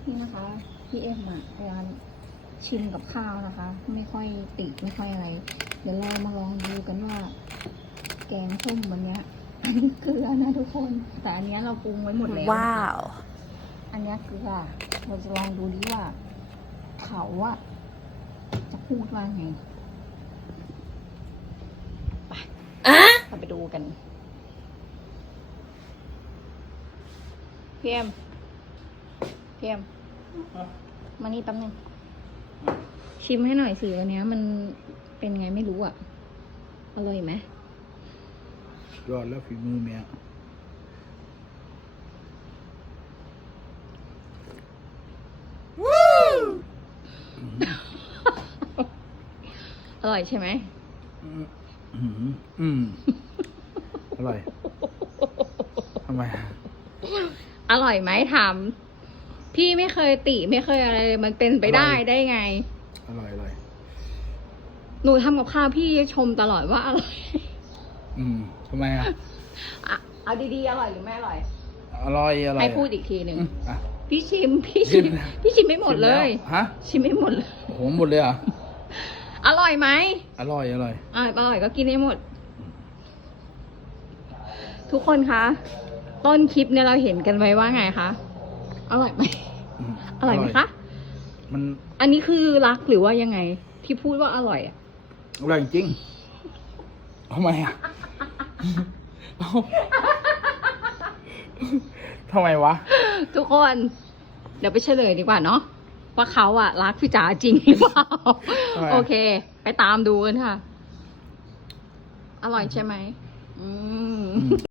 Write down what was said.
นี่นะคะพี่เอ็มอะเวลาชิมกับข้าวนะคะ ไม่ค่อยติไม่ค่อยอะไร เดี๋ยวเรามาลองดูกันว่า แกงส้มวันเนี้ยอันนี้เกลือนะทุกคน แต่อันเนี้ยเราปรุงไว้หมดแล้วว้าวอันเนี้ยเกลือเราจะลองดูดิว่าเขาอะจะพูดว่าไงไปเราไปดูกันพี่เอ็มมานี่แป๊บนึงชิมให้หน่อยสิวันนี้มันเป็นไงไม่รู้อ่ะอร่อยไหมยอดแล้วฝีมือเมียอร่อยใช่ไหมอร่อยทำไมอร่อยไหมถามพี่ไม่เคยติไม่เคยอะไรเลยมันเป็นไปได้ไงอร่อยหนูทำกับข้าวพี่ชมตลอดว่าอร่อยทำไมอ่ะอ่ะเอาดีๆอร่อยหรือไม่อร่อยอร่อยให้พูดอีกทีหนึ่งอ่ะพี่ชิมชิมพี่ชิมไม่หมดเลยฮะชิมไม่หมดเลยโอ้โหหมดเลยเหรอ่ะอร่อยไหมอร่อยอร่อยก็กินให้หมด ทุกคนคะต้นคลิปเนี่ยเราเห็นกันไว้ว่าไงคะอร่อยไหมอร่อยไหมคะมันอันนี้คือรักหรือว่ายังไง ที่พูดว่าอร่อยอ่ะอร่อยจริงทำไมอ่ะ ทำไมวะทุกคน เดี๋ยวไปเฉลยดีกว่าเนาะว่าเขาอะรักพี่จ๋าจริงหรือเปล่าทำไมโอเค ไปตามดูกันค่ะ อร่อยใช่ไหม